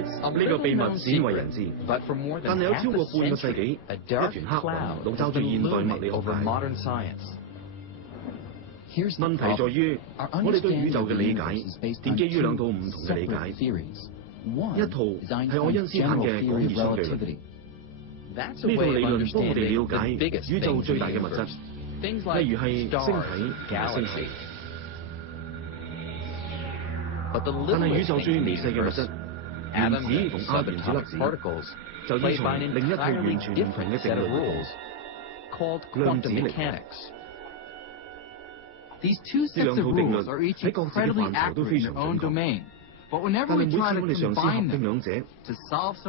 呢個秘密鮮為人知，但係有超過半個世紀，一團黑雲籠罩住現代物理學界。問題在於，我哋對宇宙嘅理解奠基於兩套唔同嘅理解，一套係愛因斯坦嘅廣義相對論，呢套理論幫我哋了解宇宙最大嘅物質，例如係星體同星系。但係宇宙最微細嘅物質，原子同亞原子粒子，就依從另一套完全唔同嘅定律，量子力學。呢兩套定律喺各自嘅範疇都非常準確，但係每次我哋嘗試合併兩者，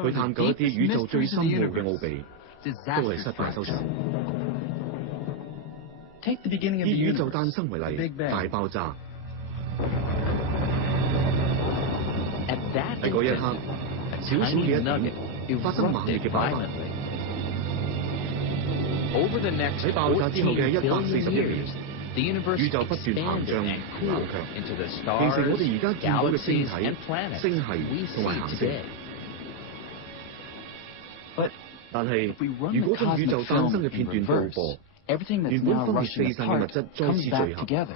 去探究一啲宇宙最深奧嘅奧秘，都係失敗收場。以宇宙誕生為例，大爆炸。喺嗰一刻，小小嘅一點發生猛烈嘅爆發。喺爆炸之後嘅141年，宇宙不斷膨脹、膨強，形成我哋而家見到嘅星體、星系同埋行星。但係，如果將宇宙誕生嘅片段倒播，原本分裂四散嘅物質再次聚合。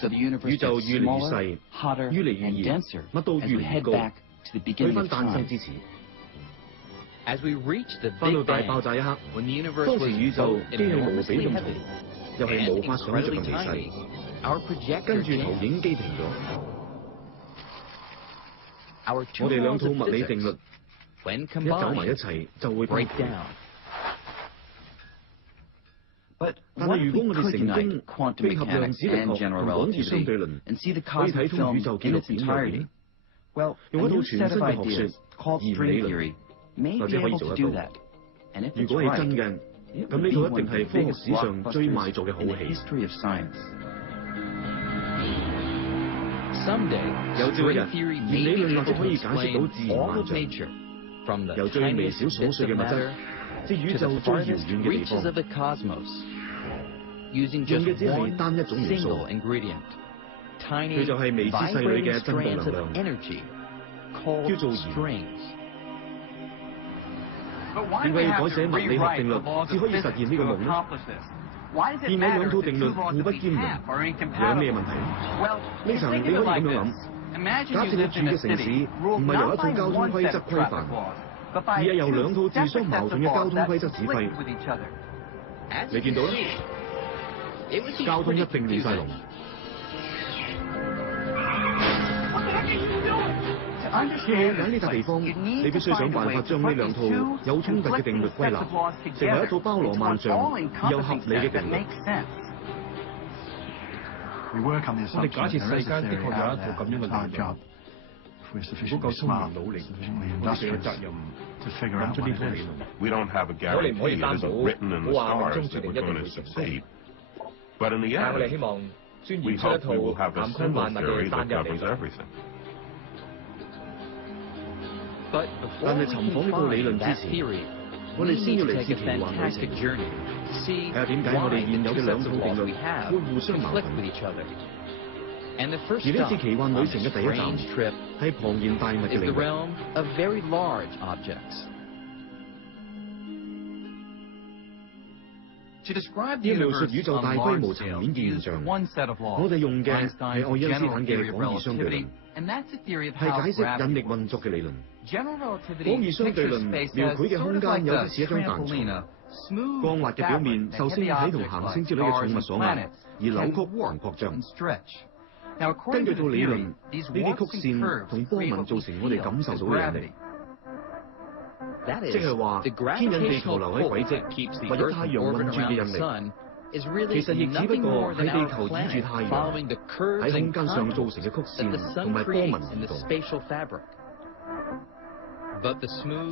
宇宙越嚟越細，越嚟越熱，密度越嚟越高，去返誕生之前。返到大爆炸一刻，當時宇宙既係無比咁重，又係無法想像咁微細。跟住投影機停咗，我哋兩套物理定律一走埋一齊就會崩潰。但係如果我哋成功配合量子力學同廣義相對論，可以睇通宇宙紀錄片內面，用一套全新嘅學說弦理論，或者可以做得到。如果係真嘅，咁呢套一定係科學史上最賣座嘅好戲。有朝一日，弦理論或者可以解釋到自然萬象，由最微小瑣碎嘅物質，至宇宙最遙遠嘅地方。用嘅只係單一種元素，佢就係微絲細裏嘅振動能量，叫做弦。點解要改寫物理學定律至可以實現呢個夢呢？而我兩套定律互不兼容，有咩問題呢？呢層你可以咁樣諗：假設你住嘅城市唔係由一套交通規則規範，而係由兩套自相矛盾嘅交通規則指揮。你見到啦？交通一定亂晒龍。要了解呢笪地方，你必須想辦法將呢兩套有衝突嘅定律歸納，成為一套包羅萬象而又合理嘅定律。我哋假設世間的確有一套咁樣嘅定律。如果夠聰明努力，我哋有責任揾出呢套理論。我哋唔可以擔保話命中注定一定會成功。但係我哋希望鑽研出一套涵蓋萬物嘅單一理論。但係尋訪呢套理論之前，我哋先要嚟自奇幻旅程，睇下點解我哋現有嘅兩套定律會互相矛盾。而呢次奇幻旅程嘅第一站係龐然大物嘅領域。要描述宇宙大規模層面嘅現象，我哋用嘅係愛因斯坦嘅廣義相對論，係解釋引力運作嘅理論。廣義相對論描繪嘅空間有啲似一張彈床，光滑嘅表面受星體同行星之類嘅重物所壓，而扭曲同擴張。根據套理論，呢啲曲線同波紋造成我哋感受到嘅引力。即係話，牽引地球留喺軌跡，或者太陽困住嘅引力，其實亦只不過係地球倚住太陽喺空間上造成嘅曲線同埋波紋移動。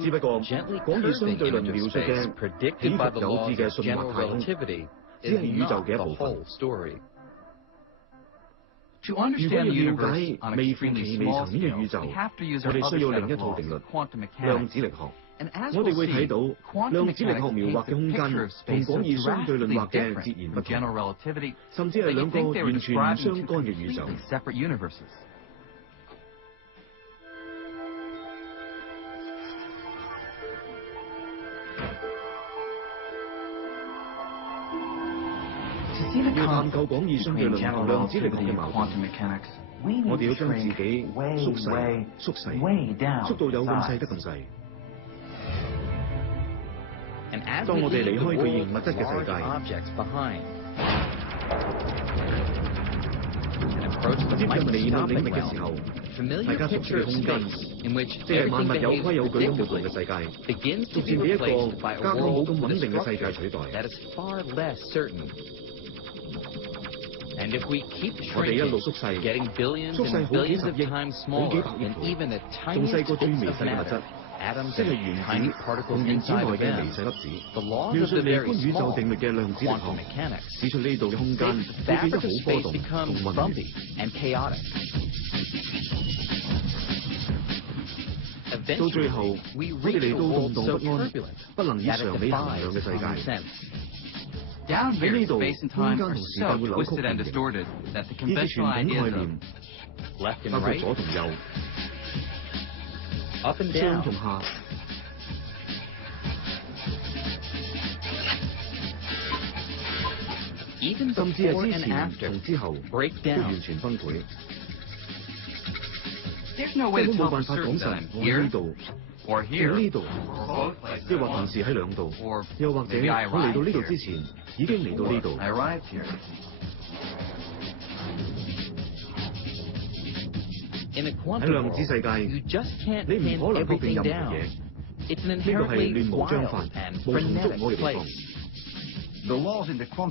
只不過廣義相對論描述嘅起伏有致嘅順滑太空，只係宇宙嘅一部分。如果要了解微乎其微層面嘅宇宙，我哋需要另一套定律——量子力學。我哋會睇到量子力學描畫嘅空間同廣義相對論畫嘅截然不同，甚至係兩個完全唔相干嘅宇宙。要探究廣義相對論同量子力學嘅矛盾，我哋要將自己縮細、縮到有咁細得咁細。當我哋離開巨型物質嘅世界，接近微量領域嘅時候，大家熟悉嘅空間，即係萬物有規有矩咁活動嘅世界，逐漸被一個架構冇咁穩定嘅世界取代。我哋一路縮細，縮細好幾十億、好幾百億倍，仲細過最微細嘅物質。即係原子同原子內嘅微細粒子，描述微觀宇宙定律嘅量子力學，指出呢度嘅空間會變得好波動同混亂。到最後，我哋嚟到動盪不安、不能以常理衡量嘅世界。喺呢度，空間同時間會扭曲變形，呢啲傳統概念，包括左同右。上同下，甚至係之前同之後都完全崩潰。根本冇辦法講實我喺呢度，我喺呢度，抑或同時喺兩度，又或者我嚟到呢度之前已經嚟到呢度。喺量子世界，你唔可能確定任何嘢，呢個係亂無章法、無從捉摸嘅地方。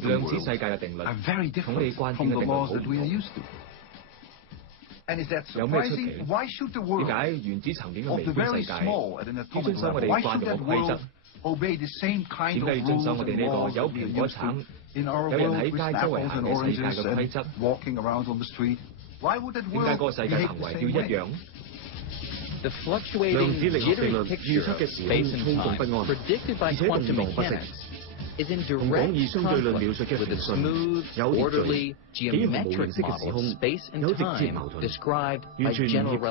量子世界嘅定律同我哋慣見嘅定律好唔同。有咩出奇？點解原子層面嘅微觀世界要遵守我哋慣用嘅規則？點解要遵守我哋呢個有蘋果橙、有人喺街周圍行嘅世界嘅規則？點解嗰個世界行為要一樣？量子力學定律預測嘅時空躁動不安，而且動盪不息，同廣義相對論描述嘅時訊有秩序、幾何無形式嘅時空有直接矛盾，完全唔協調。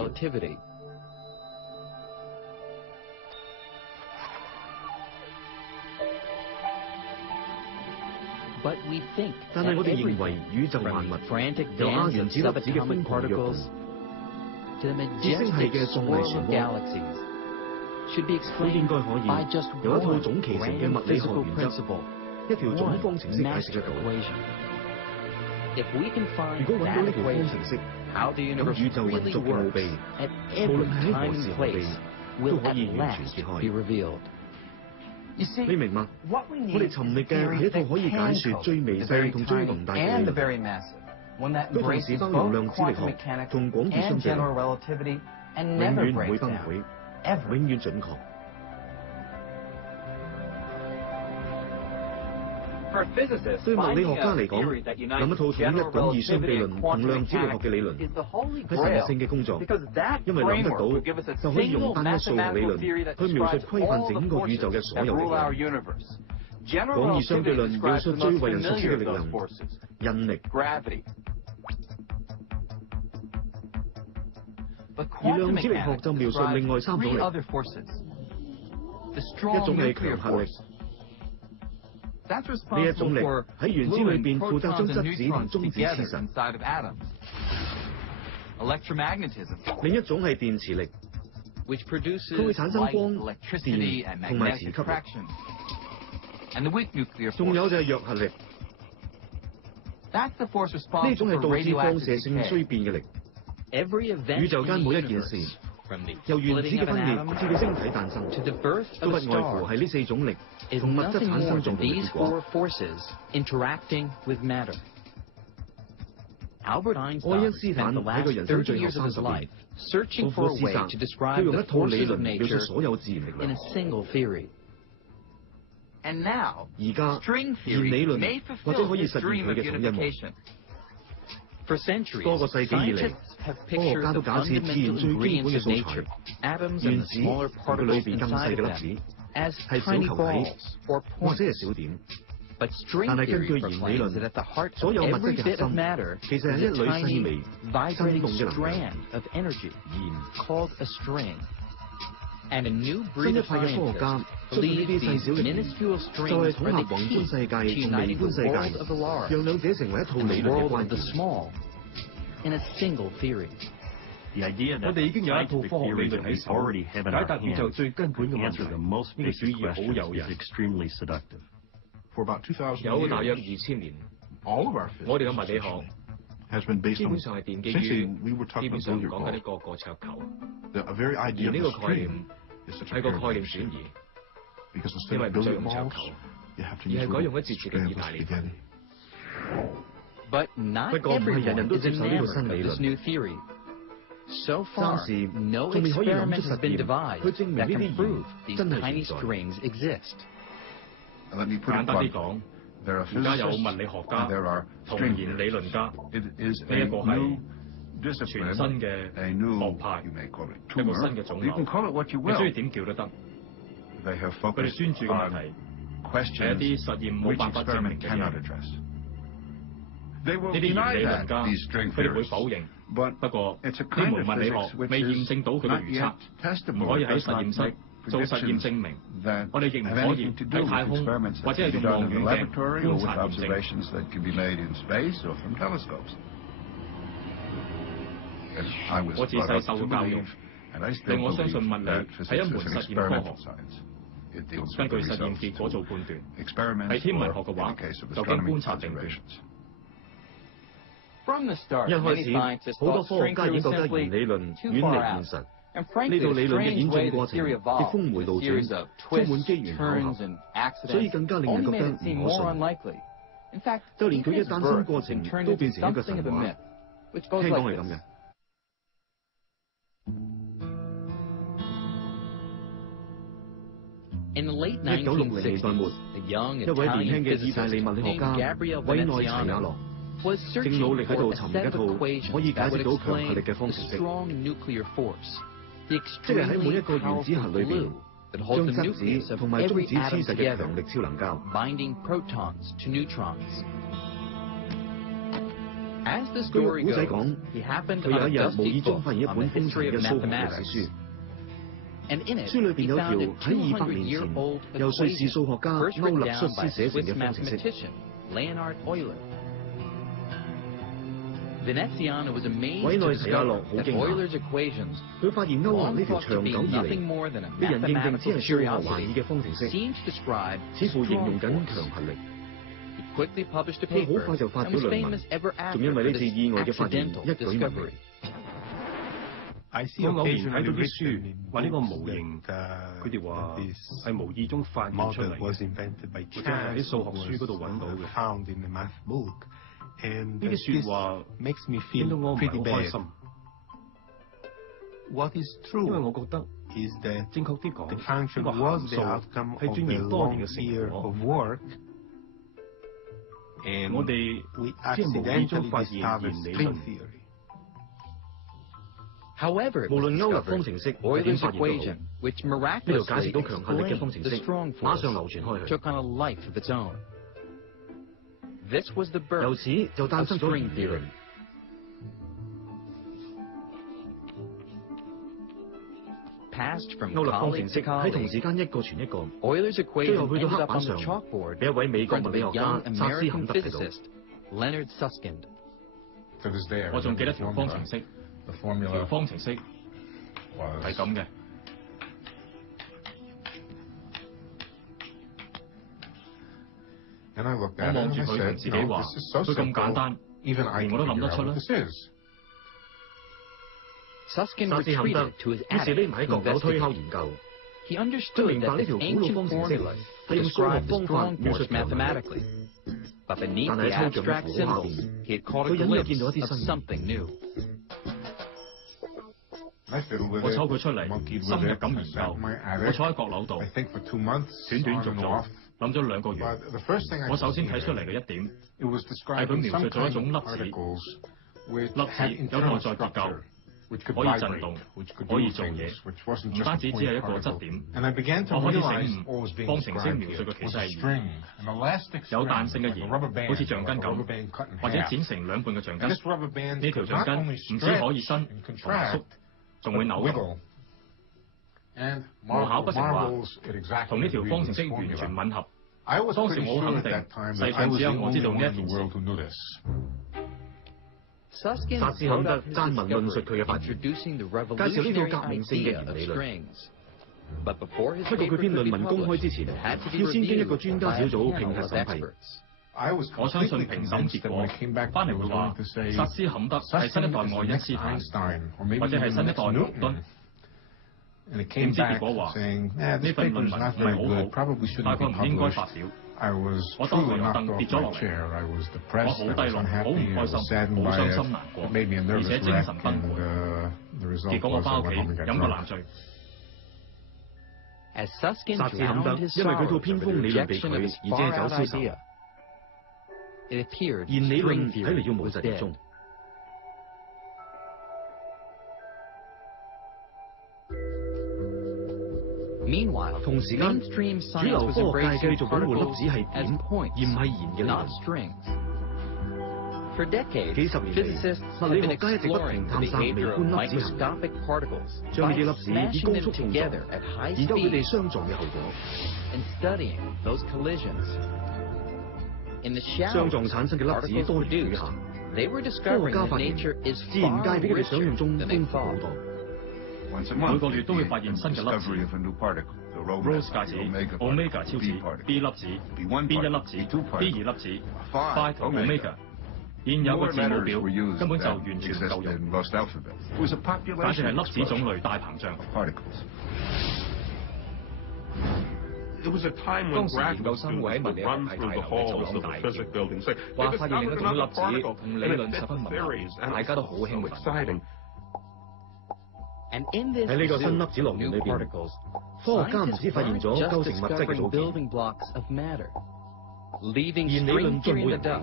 但係我哋認為宇宙萬物由亞原子粒子嘅瘋狂躍動，至星系嘅壯麗漩渦，都應該可以有一套總其成嘅物理學原則，一條總方程式解釋得到。如果揾到呢條方程式，咁宇宙運作嘅奧秘，無論係喺何時何地，都可以完全揭開。你明嗎？我哋尋覓嘅係一套可以解説最微細同最宏大嘅理論，都同時包容量子力學同廣義相對論，永遠唔會崩潰，永遠準確。對物理學家嚟講，諗一套統一廣義相對論同量子力學嘅理論係神聖嘅工作，因為諗得到就可以用單一數學理論去描述規範整個宇宙嘅所有力量。廣義相對論描述最為人熟悉嘅力量——引力，而量子力學就描述另外三種力，一種係強核力。呢一種力喺原子裏邊負責將質子同中子黐實。另一種係電磁力，佢會產生光、電同埋磁吸力。仲有就係弱核力，呢種係導致放射性衰變嘅力。宇宙間每一件事，由原子嘅分裂至到星體誕生，都不外乎係呢四種力同物質產生作用嘅結果。愛因斯坦喺佢人生最後30年，苦苦思索，要用一套理論描述所有自然力量。而家弦理論或者可以實現佢嘅統一幕。多個世紀以嚟，科學家都假設自然最基本嘅素材原子同佢裏邊更細嘅粒子係小球體或者係小點。但係根據弦理論，所有物質嘅核心其實係一縷細微振動嘅能量。新一派嘅科學家相信呢啲細小嘅弦就係統合宏觀世界同微觀世界，讓兩者成為一套理論嘅關鍵。我哋已經有一套科學理論喺手，解答宇宙最根本嘅問題。呢個主意好誘人。有大約2000年，我哋嘅物理學基本上係奠基於基本上講緊一個過桌球，而呢個概念係個概念轉移，因為唔再用桌球，而係改用一節節嘅意大利粉。不過唔係人人都接受呢套新理論。暫時仲未可以諗出實驗去證明呢啲弦真係存在。簡單啲講，而家有物理學家同弦理論家，呢一個係全新嘅學派，一個新嘅種流。你中意點叫都得。佢哋專注嘅問題係一啲實驗冇辦法證明嘅嘢。呢啲弦理論家佢哋會否認，不過呢門物理學未驗證到佢嘅預測，唔可以喺實驗室做實驗證明，我哋亦唔可以喺太空或者係用望遠鏡觀察驗證。我自細受教育，令我相信物理係一門實驗科學，根據實驗結果做判斷。係天文學嘅話，就經觀察定斷。一開始，好多科學家已經覺得弦理論遠離現實。呢套理論嘅演進過程亦峰迴路轉，充滿機緣巧合，所以更加令人覺得唔可信。就連佢嘅誕生過程都變成一個神話。聽講係咁嘅。1960年代末，一位年輕嘅意大利物理學家委內齊亞羅正努力喺度尋覓一套可以解釋到強核力嘅方程式，即係喺每一個原子核裏邊將質子同埋中子黐實嘅強力超能膠。據古仔講，佢有一日無意中發現一本封塵嘅數學歷史書，書裏邊有條喺200年前由瑞士數學家歐勒率先寫成嘅方程式。委內齊亞羅好驚訝，佢發現歐勒呢條長久以嚟被人認定只係數學玩意嘅方程式，似乎形容緊強核力。佢好快就發表論文，仲因為呢次意外嘅發現一舉聞名。我偶然睇到啲書話呢個模型，佢哋話係無意中發現出嚟嘅，或者係啲數學書嗰度揾到嘅。呢啲説話令到我唔係好開心，因為我覺得正確啲講，呢個函數係鑽研多年嘅成果。我哋只係無意中發現弦理論。無論歐勒方程式係點發現都好，呢條解釋到強核力嘅方程式馬上流傳開去。由此就誕生咗弦理論。歐勒方程式喺同時間一個傳一個，最後去到黑板上，俾一位美國物理學家薩斯坎德睇到。我仲記得條方程式，條方程式係咁嘅。我望住佢同自己話：佢咁簡單，連我都諗得出啦。薩斯坎德於是匿埋喺閣樓推敲研究，佢明白呢條古老方程式係用數學方法描述強核力，但係喺抽象嘅符號下邊，佢隱約見到一啲新嘢。我抽佢出嚟，深入咁研究。我坐喺閣樓度，斷斷續續諗咗2個月。我首先睇出嚟嘅一點係佢描述咗一種粒子，粒子有內在結構，可以震動，可以做嘢，唔單止只係一個質點。我開始醒悟，方程式描述嘅其實係弦，有彈性嘅弦，好似橡筋咁，或者剪成兩半嘅橡筋。呢條橡筋唔止可以伸同埋縮，仲會扭動。無巧不成話，同呢條方程式完全吻合。當時我好肯定，世上只有我知道呢一件事。薩斯坎德撰文論述佢嘅發現，介紹呢套革命性嘅弦理論。不過佢篇論文公開之前，要先經一個專家小組評核審批。我相信評審結果翻嚟會話，薩斯坎德係新一代愛因斯坦，或者係新一代牛頓。點知結果話呢份論文唔係好好，大概唔應該發表。我當堂由凳跌咗落嚟，我好低落，好唔開心，好傷心難過，而且精神崩潰。結果我翻屋企飲個爛醉。薩斯坎德因為佢套偏鋒理論被拒而借酒消愁，弦理論睇嚟要無疾而終。同時間，主流科學界繼續擁護粒子係點，而唔係弦嘅理論。幾十年嚟，物理學家一直不停探索微觀粒子行為，將呢啲粒子以高速碰撞，研究佢哋相撞嘅後果。相撞產生嘅粒子多如雨下，科學家發現自然界比佢哋想象中豐富好多。每個月都會發現新嘅粒子 ，Rose 介子、Omega 超子、B 粒子、B1 粒子、B2 粒子、Phi 同 Omega。現有嘅字母表根本就完全唔夠用，簡直係粒子種類大膨脹。當時研究生會喺物理學系大樓嘅走廊大叫，話發現另一種粒子同理論十分吻合，大家都好興奮。喺呢個新粒子樂園裏邊，科學家唔止發現咗構成物質嘅組件，弦理論進步人哋。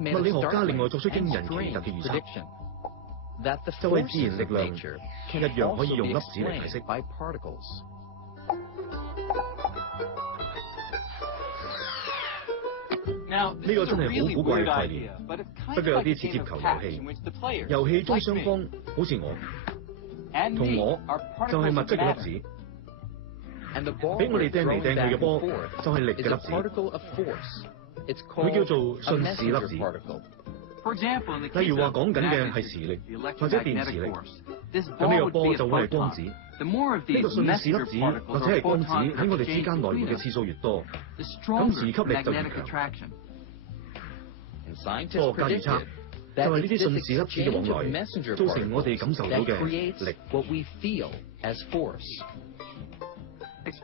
物理學家另外作出驚人奇特嘅預測，就係自然力量一樣可以用粒子嚟解釋。呢個真係好古怪嘅概念，不過有啲似接球遊戲。遊戲中雙方好似我同我就係物質嘅粒子，俾我哋掟嚟掟去嘅波就係力嘅粒子。佢叫做瞬時粒子。例如話講緊嘅係磁力或者電磁力，咁呢個波就會係光子。呢個瞬時粒子或者係光子喺我哋之間來回嘅次數越多，咁磁吸力就越強。科學家預測就係呢啲瞬時粒子嘅往來，造成我哋感受到嘅力。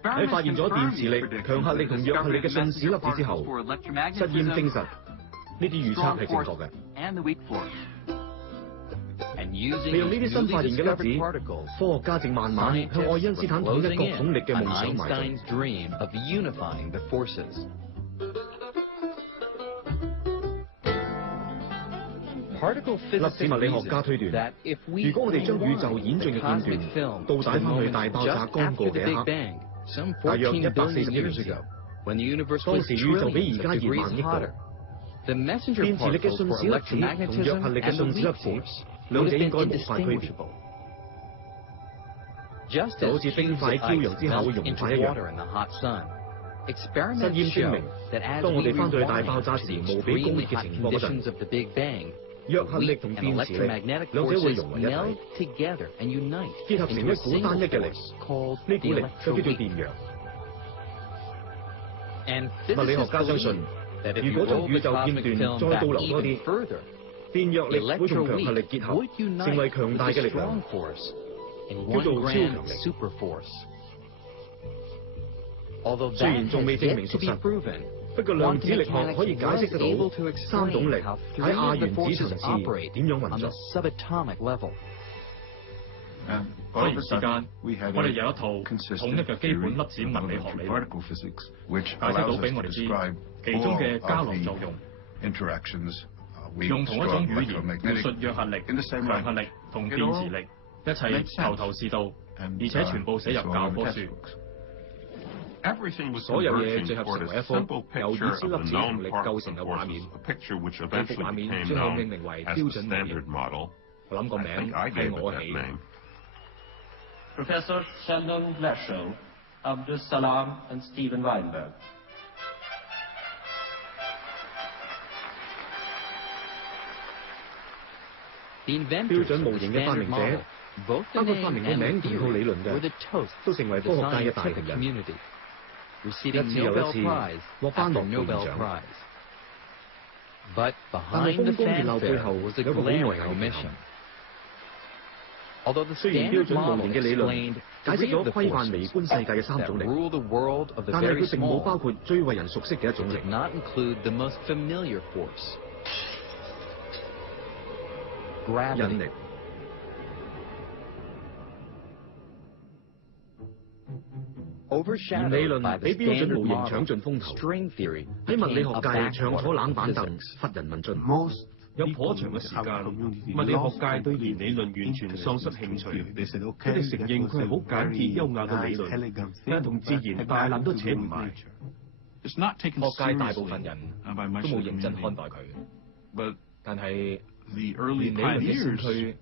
喺發現咗電磁力、強核力同弱核力嘅瞬時粒子之後，實驗證實呢啲預測係正確嘅。利用呢啲新發現嘅粒子，科學家正慢慢向愛因斯坦統一各種力嘅夢想邁進。粒子物理學家推斷，如果我哋將宇宙演進嘅片段倒帶翻去大爆炸剛過嘅一刻，大約140億年前，當時宇宙比而家熱萬億度。電磁力嘅瞬時粒子同弱核力嘅瞬時粒子，兩者應該無法區別，就好似冰塊喺驕陽之下會融化一樣。實驗證明，當我哋翻到去大爆炸時無比高熱嘅情況嗰陣，弱核力同電磁力兩者會融為一體，結合成一股單一嘅力，呢股力就叫做電陽。物理學家相信，如果將宇宙片段再倒流多啲，電弱力會同強核力結合，成為強大嘅力量，叫做超強力。雖然仲未證明屬實，不過量子力學可以解釋得到三種力喺亞原子層次點樣運作。嗰段時間，我哋有一套統一嘅基本粒子物理學理論，解釋到俾我哋知其中嘅交流作用。用同一種語言描述弱核力、強核力同電磁力，一切頭頭是道，而且全部寫入教科書。所有嘢聚合成為一幅由以超粒子動力構成嘅畫面。呢幅畫面最後命名為標準模型。我諗個名係我起。Professor Sheldon Glashow, Abdus Salam and Steven Weinberg. 標準模型嘅發明者，包括發明個名同套理論嘅，都成為科學界嘅大敵人，一次又一次獲頒諾貝爾獎。但係風光熱鬧背後有個好內涵嘅含。雖然標準模型嘅理論解釋咗規範微觀世界嘅3種力，但係佢並冇包括最為人熟悉嘅一種力。引力。弦理論俾標準模型搶盡風頭，喺物理學界長坐冷板凳，乏人問津。有頗長嘅時間，物理學界對弦理論完全喪失興趣。佢哋承認佢係好簡潔優雅嘅理論，但同自然大纜都扯唔埋。學界大部分人都冇認真看待佢，但係弦理論嘅先驅，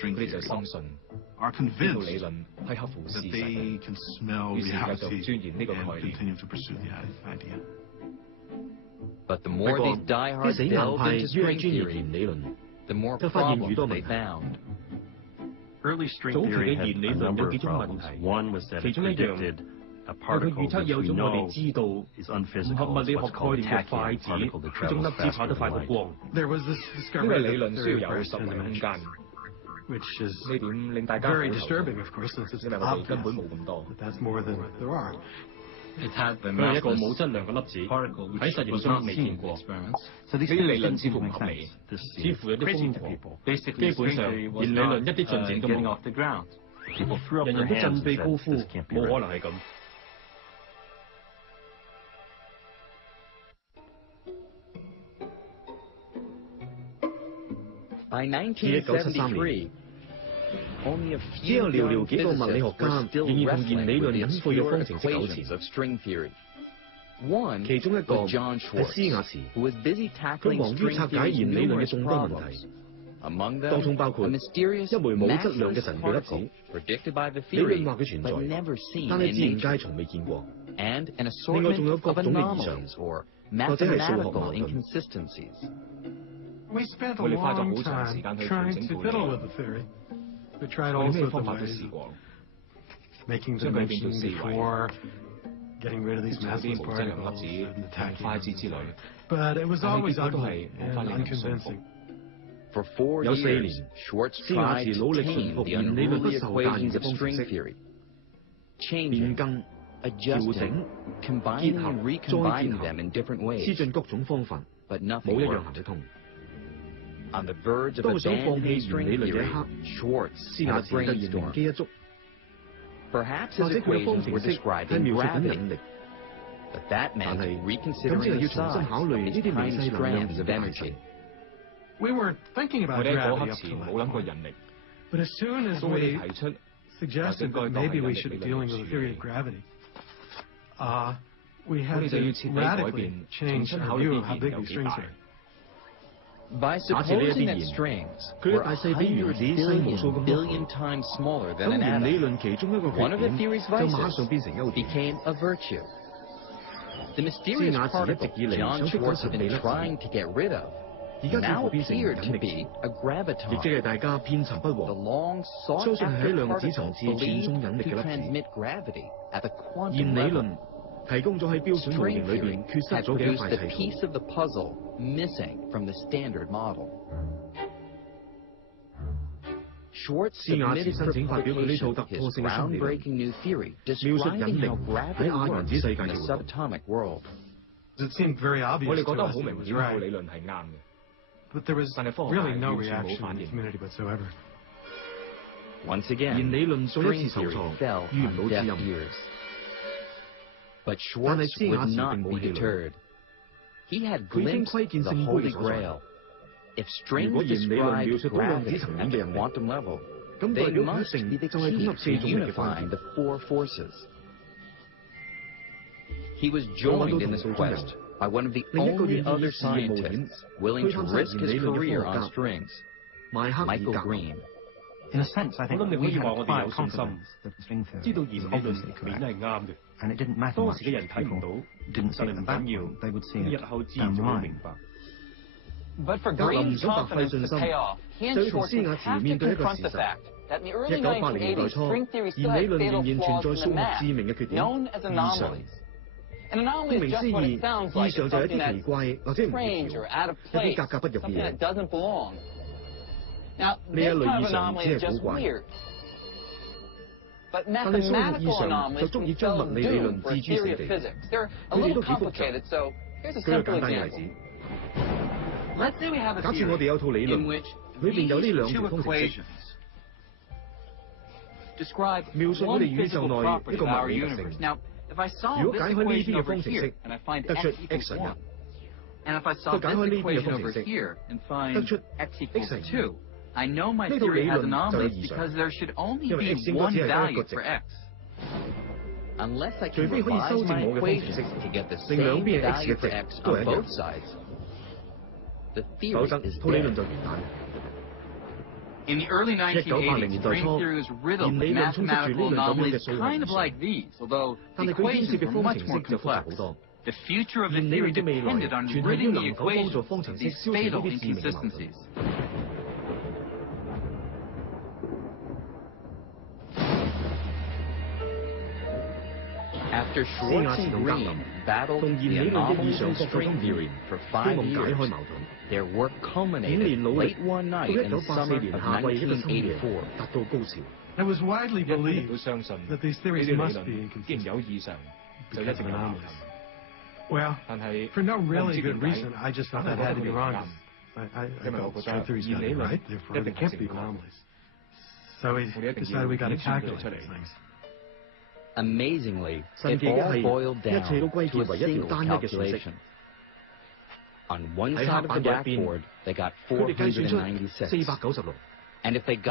佢哋就深信呢套理論係合乎事實，於是繼續鑽研呢個概念。不過，啲死硬派越係鑽研弦理論，就發現愈多問題。早期嘅弦理論有幾種問題，其中一樣係佢預測有種我哋知道唔合物理學概念嘅快子，呢種粒子跑得快過光。呢個理論需要有實驗空間。呢點令大家好頭，因為我哋根本冇咁多。佢係一個冇質量嘅粒子，喺實驗中未見過。呢啲理論似乎唔合理，似乎有啲瘋狂。基本上，弦理論一啲進展都冇。人人都振臂高呼，冇可能係咁。1973年，只有寥寥幾個物理學家仍然同弦理論隱晦嘅方程式糾纏。其中一個係斯亞茨，佢忙於拆解弦理論嘅眾多問題，當中包括一枚冇質量嘅神秘粒子，理論話佢存在，但係自然界從未見過。另外仲有各種嘅異常，或者係數學矛盾。我哋花咗好長時間去調整概念，我哋咩方法都試過，將佢變做四維，將啲無質量粒子同筷子之類，但係結果都係冇翻令人信服。有4年，斯亞茨努力馴服弦理論不受間嘅方程式，變更、調整、結合、再結合，施盡各種方法，冇一樣行得通。當佢想放棄弦理論嘅一刻，斯亞茨突然靈機一觸，或者佢嘅方程式係描述緊引力，但係咁即係要重新考慮呢啲微細能量嘅大細。我哋喺嗰刻前冇諗過引力，當我哋提出應該當係引力理論嘅處理，我哋就要徹底改變，重新考慮啲弦有幾大。假設呢一啲弦，佢嘅大細比原子細無數咁多倍，咁弦理論其中一個缺點就馬上變成優點。斯亞茨一直以嚟想逼緊神秘粒子，而家似乎變成引力，亦即係大家遍尋不獲，相信係喺量子層次傳送引力嘅粒子。弦理論提供咗喺標準模型裏邊缺失咗嘅一塊砌圖。斯亞茨申請發表佢呢套突破性嘅新理論，描述引力喺亞原子世界嘅活動。我哋覺得好明顯，套理論係啱嘅，但係科學界完全冇反應。弦理論再一次受挫，遇唔到指引。但係斯亞茨並冇氣餒，佢已經窺見聖杯嘅所在，如果弦理論描述到量子層面嘅引力，咁代表佢一定就係統合四種力嘅關鍵。我揾到同數中人，另一個願意試驗冒險，去探索弦理論嘅科學家邁克爾格。我諗你可以話我哋有信心，知道弦理論面係啱嘅。當時嘅人睇唔到，但係唔緊要，日後自然就會明白。格林唔想白費信心，就要同斯亞茨面對一個事實：1980年代初，弦理論仍然存在數目致命嘅缺點，異常。顧名思義，異常就係一啲奇怪或者唔協調、一啲格格不入嘅嘢。呢一類異常唔止係古怪，但係數學異常就足以將物理理論置諸死地。佢哋都幾複雜。舉個簡單嘅例子，假設我哋有套理論，裏邊有呢兩條方程式，描述我哋宇宙內一個物理特性。如果解開呢邊嘅方程式，得出 x 乘1，再解開呢邊嘅方程式，得出 x 乘2。呢套理論就有異常，因為 x 應該只係得一個值，除非可以修正我嘅方程式，令兩邊嘅 x 嘅值都係一樣，否則套理論就完蛋。1980年代初，弦理論充斥住呢類咁樣嘅數學現象，但係佢牽涉嘅方程式就複雜好多。弦理論嘅未來全係於能否幫助方程式消除呢啲致命嘅矛盾。斯亞茨同格林同弦理論嘅異常各個方面，希望解開矛盾。5年努力，到1984年夏季一個深夜達到高潮。人人都相信呢啲理論既然有異常，就一定有矛盾。但係我唔知點解，我覺得佢哋啱，因為我覺得弦理論一定係正確，我哋一定要演算佢出嚟。神奇嘅係，一切都歸結為一條單一嘅信息。喺黑板嘅一邊，佢哋計算出496。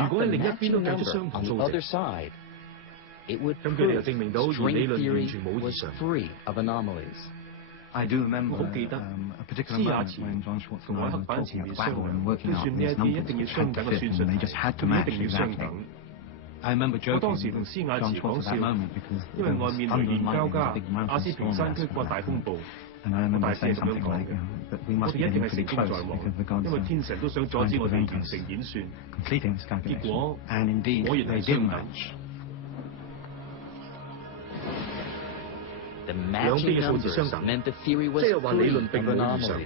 如果另一邊都計出相同數值，咁佢哋就證明到弦理論完全冇異常。我好記得斯亞茨同喺黑板前面商量，推算呢一啲一定要相等嘅算術，仲一定要相等。我當時同斯亞茨講笑，因為外面雷電交加，亞斯平山區刮大風暴。我大聲咁樣講，我哋一定係成功在望，因為天神都想阻止我哋完成演算。結果果然係相等。兩邊嘅數字相等，即係話理論並冇異常，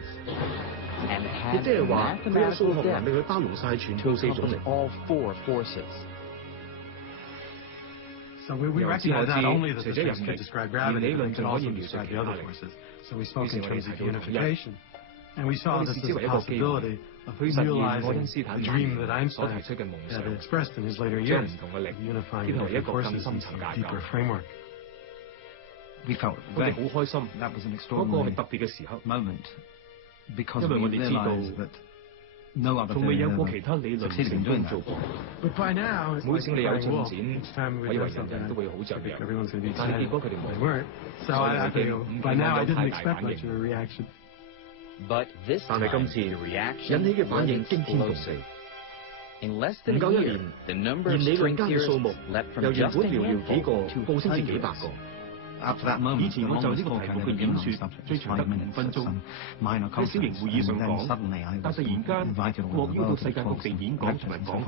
亦即係話佢有數學能力去包容晒全套4種力。由此可知，除咗人力，弦理論仲可以描述其他力。於是我哋提到統一。我哋視之為一個機會，去實現愛因斯坦晚年所提出嘅夢想，將唔同嘅力結合為一個更深層架構。我哋好開心，嗰個係特別嘅時刻，因為我哋知道從未有過其他理論成功做過。每次你有進展，我以為人人都會好雀躍，但係結果佢哋冇，所以已經唔敢有太大反應。但係今次引起嘅反應驚天動地。唔夠1年，弦理論家嘅數目由原本寥寥幾個暴升至幾百個。以前我就呢個題目嘅演說最長得5分鐘，喺小型會議上講，但突然間獲邀到世界各地演講同埋講學。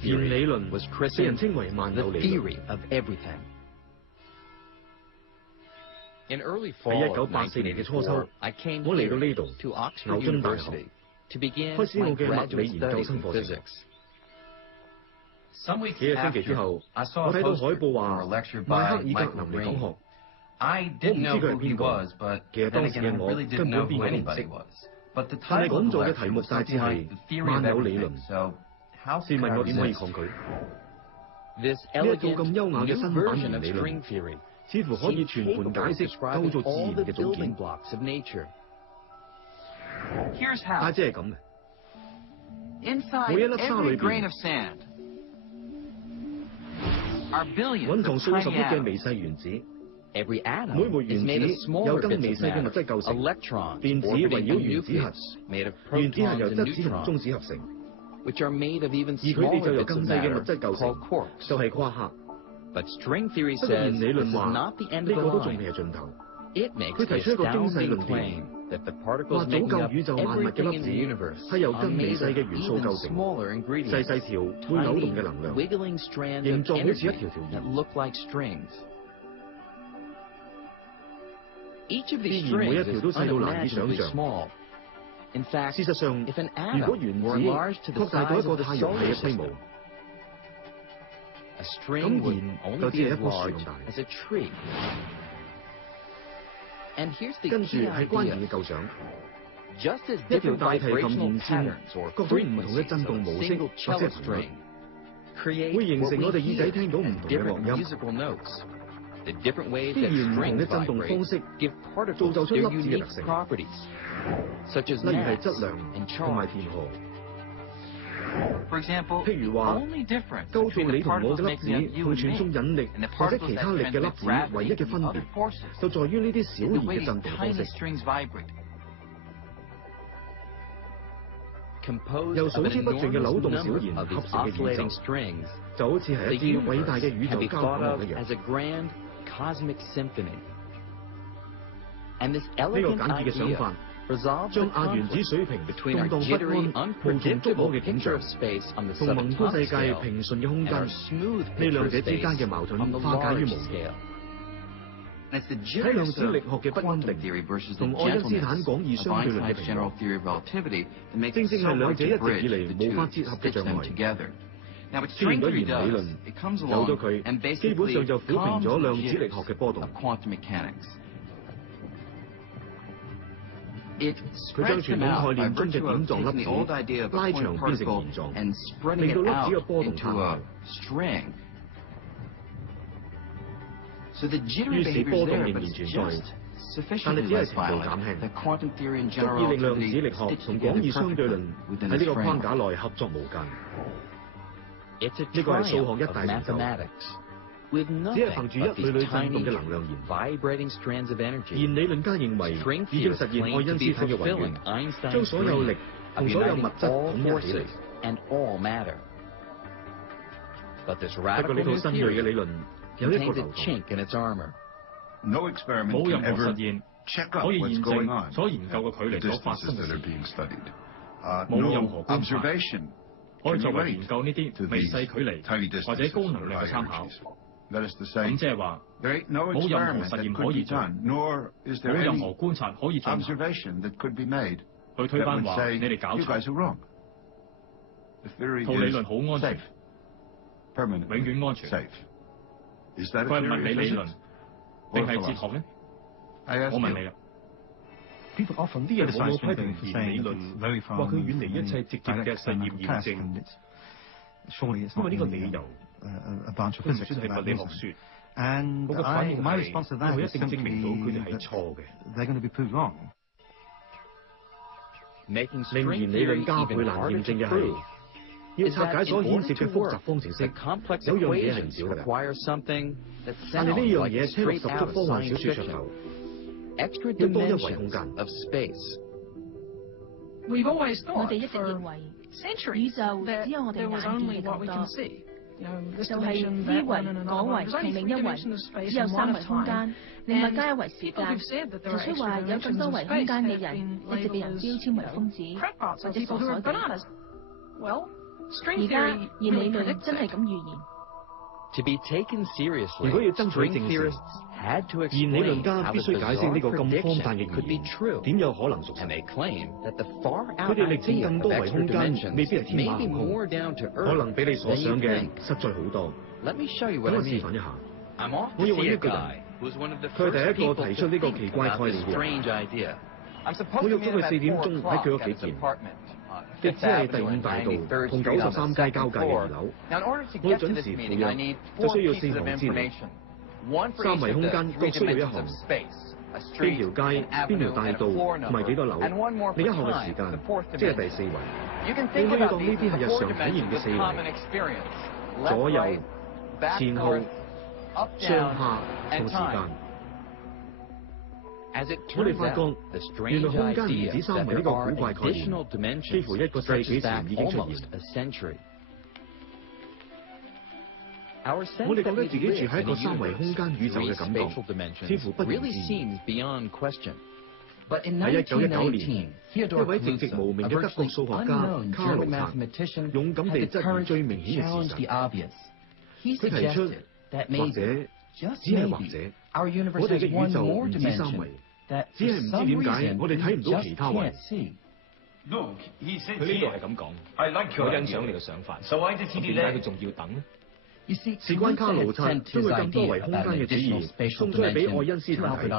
弦理論被人稱為萬有理論。喺1984年嘅初秋，我嚟到呢度牛津大學，開始我嘅物理研究生課程。幾個星期之後，我睇到海報話邁克爾格林嚟講學，我唔知佢係邊個，其實當時嘅我根本邊個都唔識。但係講座嘅題目大致係萬有理論，試問我點可以抗拒？呢一套咁優雅嘅新版弦理論，似乎可以全盤解釋構造自然嘅組件。大致係咁嘅。每一粒沙裏邊蘊藏數十億嘅微細原子。每枚原子由更微細嘅物質構成，電子圍繞原子核，原子核由質子同中子合成，而佢哋就由更細嘅物質構成，就係夸克。不過弦理論話呢個都仲未係盡頭，佢提出一個驚世論調，話早舊宇宙萬物嘅粒子係由更微細嘅元素構成，細細條會扭動嘅能量，形狀好似一條條弦。自然每一條都細到難以想像。事實上，如果原子擴大到一個太陽系嘅規模，咁弦就只係一棵樹咁大。跟住係關鍵嘅構想，一條大提琴弦線，各種唔同嘅振動模式或者頻率，會形成我哋耳仔聽到唔同嘅樂音。必然唔同嘅振動方式，造就出粒子嘅特性，例如係質量同埋電荷。譬如話，構造你同我嘅粒子同傳送引力或者其他力嘅粒子，唯一嘅分別就在於呢啲小而嘅振動方式。由數之不盡嘅扭動小弦合成嘅宇宙，就好似係一支偉大嘅宇宙交響樂一樣。呢個簡潔嘅想法，將亞原子水平動盪不安、無從捉摸嘅景象，同宏觀世界平順嘅空間，呢兩者之間嘅矛盾化解於無形。喺量子力學嘅不安定同愛因斯坦廣義相對論嘅平衡，正正係兩者一直以嚟無法結合嘅障礙。出現咗弦理論，有咗佢，基本上就撫平咗量子力學嘅波動。佢將傳統概念中嘅點狀粒子拉長變成弦狀，令到粒子嘅波動攤開。於是波動仍然存在，但係只係程度減輕，足以令量子力學同廣義相對論喺呢個框架內合作無間。呢個係數學一大成就，只係憑住一縷縷震動嘅能量弦。弦理論家認為已經實現愛因斯坦嘅遺願，將所有力同所有物質統一起嚟。不過呢套新鋭嘅理論有一個漏洞，冇任何實驗可以驗證所研究嘅距離所發生嘅事，冇任何觀察可以作為研究呢啲微細距離或者高能量嘅參考。咁即係話，冇任何實驗可以做，冇任何觀察可以進行，去推翻話你哋搞錯。套理論好安全，永遠安全。佢係物理理論定係哲學呢？我問你啦。啲人往往批評弦理論，話佢遠離一切直接嘅實驗驗證，因為呢個理由都唔算係物理學說。我嘅反應係，我一定證明到佢哋係錯嘅。令弦理論加倍難驗證嘅係，要拆解所牽涉嘅複雜方程式，有樣嘢係唔少嘅。但係呢樣嘢聽落十足科幻小説上頭。要多一維空間。我哋一直認為宇宙只有我哋眼見嘅咁多，就係呢維、嗰維同另一維，只有三維空間，另外加一維時間。提出話有咁多維空間嘅人，一直被人標籤為瘋子或者傻傻地。而家弦理論真係咁預言。如果要爭取正視，弦理論家必須解釋呢個咁荒誕嘅預言點有可能屬實。佢哋力稱更多維空間未必係天馬行空，可能比你所想嘅實在好多。等我示範一下，我要揾一個人，佢係第一個提出呢個奇怪概念嘅人。我約咗佢4點鐘喺佢屋企見。地址係第5大道同93街交界嘅2樓。我要準時赴約，就需要4項資料。三維空間各需要一項，邊條街、邊條大道同埋幾多樓，另一項嘅時間，即係第四維。你可以當呢啲係日常體驗嘅四維，左右、前後、上下同時間。我哋發覺，原來空間唔止三維呢個古怪概念，幾乎1個世紀前已經出現。我哋覺得自己住喺一個三維空間宇宙嘅感覺，似乎不言自語。喺1919年，一位寂寂無名嘅德國數學家卡魯策勇敢地質疑最明顯嘅事實。佢提出，或者只係或者，我哋嘅宇宙唔止三維，只係唔知點解我哋睇唔到其他維。佢呢度係咁講，我欣賞你嘅想法，咁點解佢仲要等呢？事關卡魯策將佢更多維空間嘅主義送咗去俾愛因斯坦睇。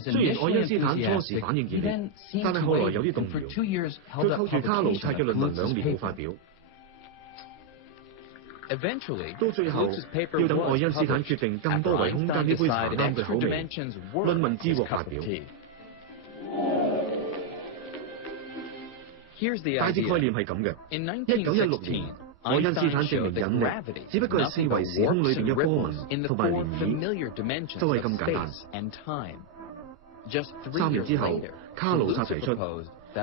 雖然愛因斯坦初時反應熱烈，但係後來有啲動搖。佢扣住卡魯策嘅論文2年冇發表。到最後，要等愛因斯坦決定更多維空間呢杯茶啱佢口味，論文之獲發表。大致概念係咁嘅：1916年，愛因斯坦證明引力只不過係4維時空裏邊嘅波紋同埋漣漪，就係咁簡單。3年之後，卡魯策提出，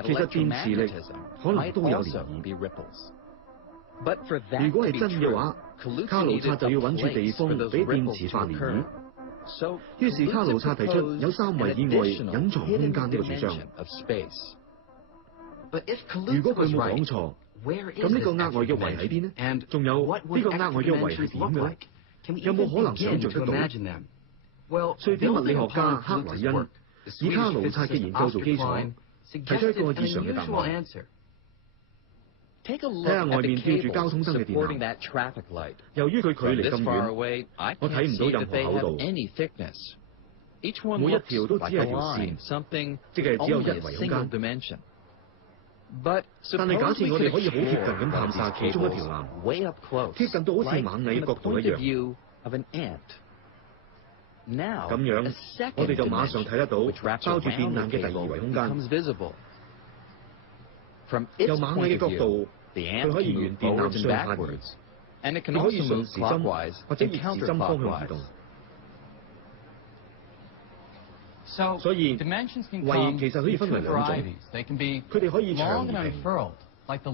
其實電磁力可能都有漣漪。如果係真嘅話，卡魯策就要揾處地方俾電磁發漣漪。於是卡魯策提出有3維以外隱藏空間呢個主張。如果佢冇講錯，咁呢個額外嘅維喺邊呢？仲有呢個額外嘅維係點嘅咧？有冇可能想像得到？瑞典物理學家克萊恩以卡魯策嘅研究做基礎，提出一個異常嘅答案。睇下外面吊住交通燈嘅電纜，由於佢距離咁遠，我睇唔到任何厚度，每一條都只係條線，即係只有1維空間。但係假設我哋可以好貼近咁探查其中一條纜，貼近到好似螞蟻嘅角度一樣，咁樣我哋就馬上睇得到包住電纜嘅第2維空間。由螞蟻嘅角度，佢可以沿電纜上下移，佢可以順時針或者逆時針方向移動。所以維其實可以分為2種，佢哋可以長而平，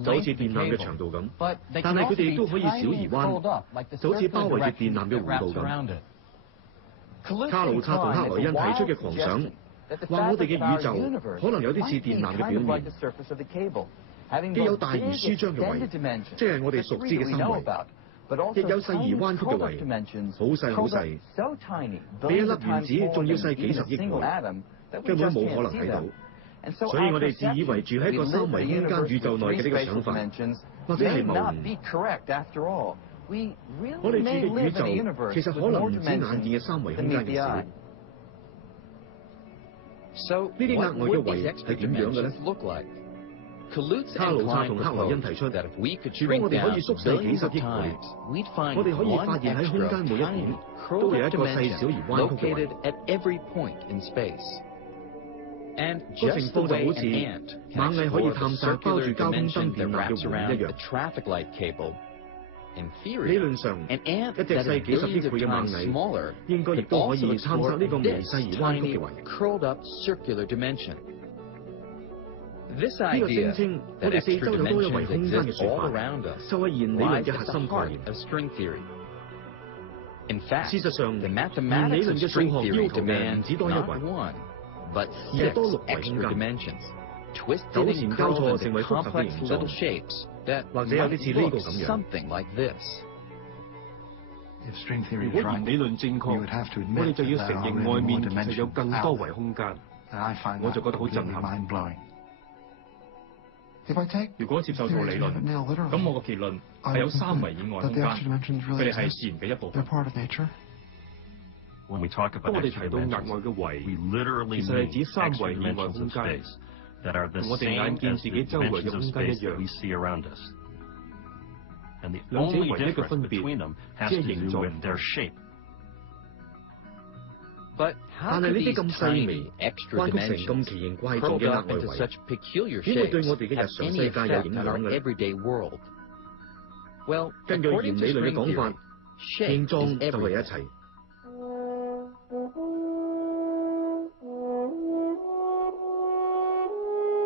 就好似電纜嘅長度咁，但係佢哋亦都可以小而彎，就好似包圍住電纜嘅弧度咁。卡魯策同克萊恩提出嘅狂想，話我哋嘅宇宙可能有啲似電纜嘅表面，既有大而舒張嘅維，即係我哋熟知嘅3維。亦有細而彎曲嘅維，好細好細，比一粒原子仲要細幾10億倍，根本冇可能睇到。所以我哋自以為住喺一個3維空間宇宙內嘅呢個想法，或者係謬誤。我哋住嘅宇宙其實可能唔止眼見嘅3維空間嘅事。呢啲額外嘅維係點樣嘅咧？卡魯策同克萊恩提出，如果我哋可以縮細幾10億倍，我哋可以發現喺空間每一點都有一個細小而彎曲嘅維。個情況就好似螞蟻可以探索包住交通燈電纜嘅弧一樣。理論上，一隻細幾10億倍嘅螞蟻應該亦都可以探索呢個微細而彎曲嘅維。呢個聲稱我哋四周有多一維空間嘅說法，就係弦理論嘅核心概念。事實上，弦理論嘅數學要求嘅唔止多一維，而係多6維空間，糾纏交錯成為複雜嘅形狀，或者有啲似呢個咁樣。如果弦理論正確，我哋就要承認外面其實有更多維空間，我就覺得好震撼。如果接受套理論，咁我個結論係有3維以外空間，佢哋係自然嘅一部分。當我哋提到額外嘅維，其實係指3維以外空間，同我哋眼見自己周圍嘅空間一樣。兩者唯一嘅分別，只係形狀唔同。但係呢啲咁細微、彎曲成咁奇形怪狀嘅額外圍，點會對我哋嘅日常世界有影響嘅？根據弦理論嘅講法，形狀就係一切。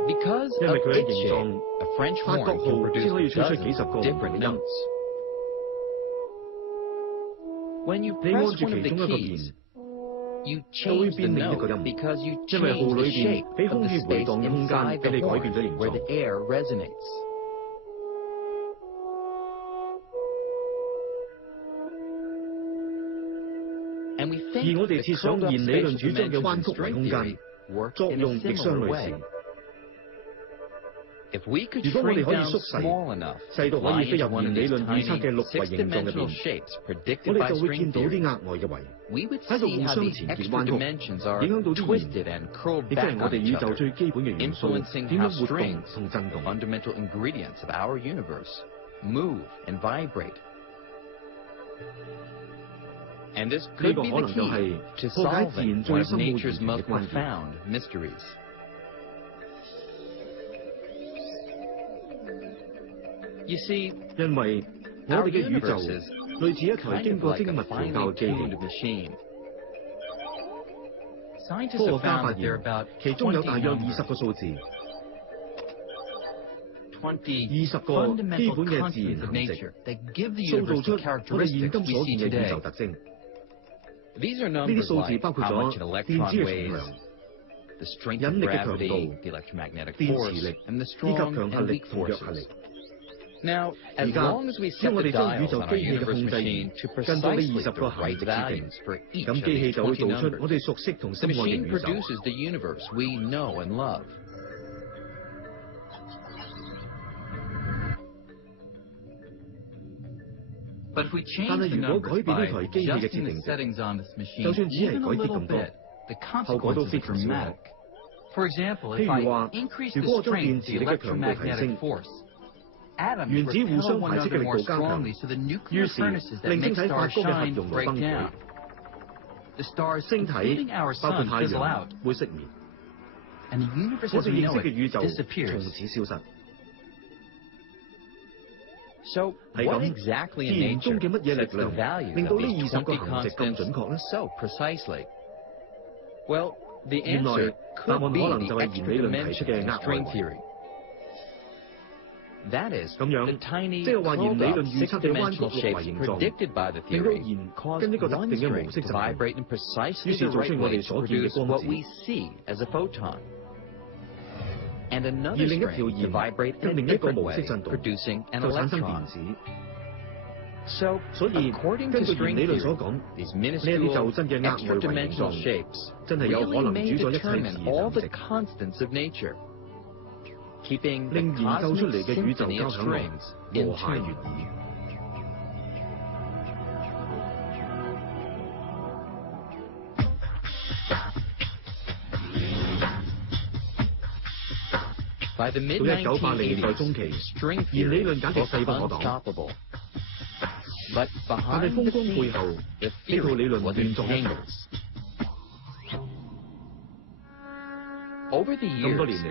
因為佢嘅形狀，法國號先可以吹出幾十個唔同嘅音。你按住其中一個弦，就會變另一個音，因為號裏邊俾空氣回盪嘅空間俾你改變咗形狀。而我哋設想弦理論主張嘅彎曲為空間，作用亦相類似。如果我哋可以縮細到可以飛入弦理論預測嘅六維形狀入邊，我哋就會見到啲額外嘅維喺度互相纏結彎曲，影響到啲弦，亦即係我哋宇宙最基本嘅元素點樣活動同震動。呢個可能就係破解自然最深奧原理嘅關鍵。因為我哋嘅宇宙類似一台經過精密調教嘅機器。科學家發現，其中有大約20個數字，20個基本嘅自然行值，塑造出我哋現今所見嘅宇宙特徵。呢啲數字包括咗電子嘅重量、引力嘅強度、電磁力以及強核力同弱核力。而家，只要我哋將宇宙機器嘅控制員跟到呢20個行值設定，咁機器就會做出我哋熟悉同深愛嘅宇宙。但係如果改變呢台機器嘅設定，就算只係改啲咁多，後果都非常小可。譬如話，如果我將電磁力嘅強度提升，原子互相排斥嘅力度加強，於是令星體發光嘅核融合崩潰，星體包括太陽會熄滅，我哋認識嘅宇宙從此消失。係咁，自然中嘅乜嘢力量令到呢20個行值咁準確呢？原來答案可能就係弦理論提出嘅額外圍。咁樣，即係話弦理論預測嘅彎曲六維形狀，令到弦跟呢個特定嘅模式震動，於是做出我哋所見嘅光子。而另一條弦跟另一個模式震動，就產生電子。所以根據弦理論所講，呢一啲就真嘅額外維形狀，真係有可能主宰一切自然行值，令研究出嚟嘅宇宙交響樂和諧悅耳。到1980年代中期，弦理論簡直勢不可擋。但係風光背後，呢套理論亂作一團。咁多年嚟，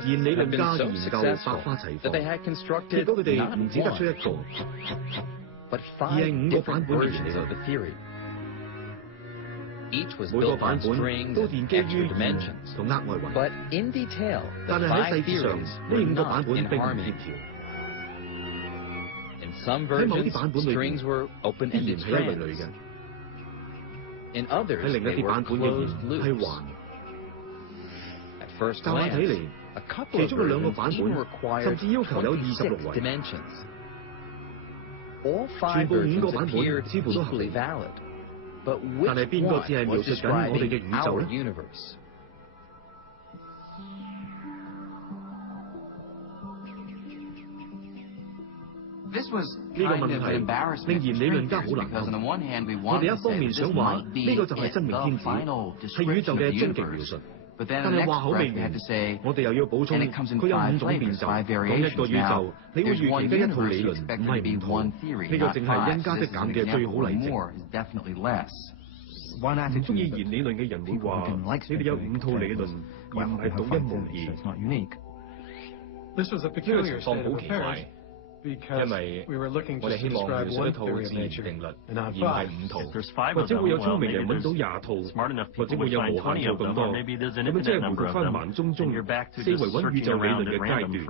弦理論家嘅研究百花齊放，結果佢哋唔只得出一個，而係5個版本嘅弦理論。每個版本都奠基於弦同額外圍，但係喺細節上，呢5個版本並唔協調。喺某啲版本裏邊，啲弦係一類嘅；喺另一啲版本嘅弦係環。驟眼睇嚟，其中嘅2個版本甚至要求有26維，全部5個版本似乎都合理。但係邊個只係描述緊我哋嘅宇宙呢？呢個問題令弦理論家好難堪。我哋一方面想話呢個就係真命天子，係宇宙嘅終極描述。但係話口未完，我哋又要補充佢有5種變奏。講一個宇宙，你會預期得一套理論，唔係5套。呢個淨係因加即減嘅最好例子。唔中意弦理論嘅人會話：你哋有5套理論，而唔係獨一無二。呢個情況好奇怪，因為我哋希望描述一套自然定律，而唔係5套。或者會有聰明人揾到20套，或者會有無限套咁多。咁樣即係回復翻慢中四維穩宇宙理論嘅階段。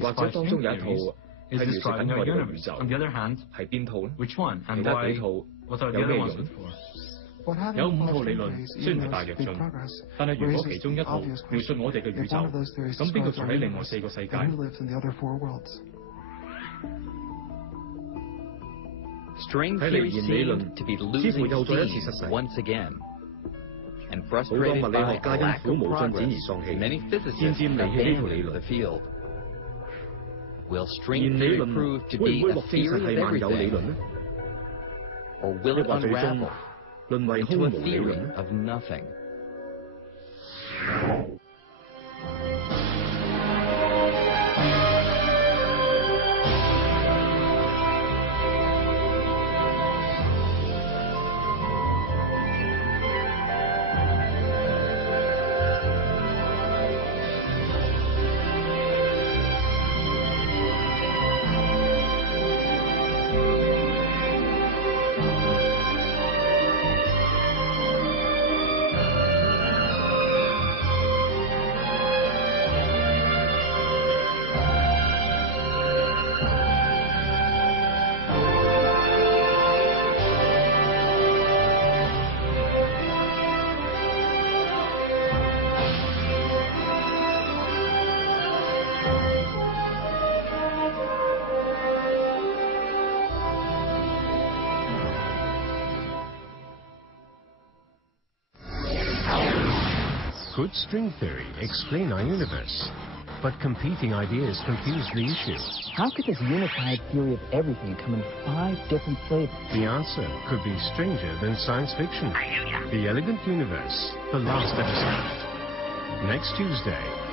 或者當中有一套係描述緊我哋嘅宇宙，係邊套呢？其他幾套有咩用？有5套理論，雖然係大躍進，但係如果其中一套描述我哋嘅宇宙，咁邊個住喺另外4個世界？睇嚟弦理論似乎又再一次失勢。好多物理學家因苦無進展而喪氣，漸漸離棄呢套理論。弦理論會唔會獲證實係萬有理論呢？抑或最終淪為空無理論呢？Could string theory explain our universe? But competing ideas confuse the issue. How could this unified theory of everything come in 5 different flavors? The answer could be stranger than science fiction. The Elegant Universe, the last episode. Next Tuesday.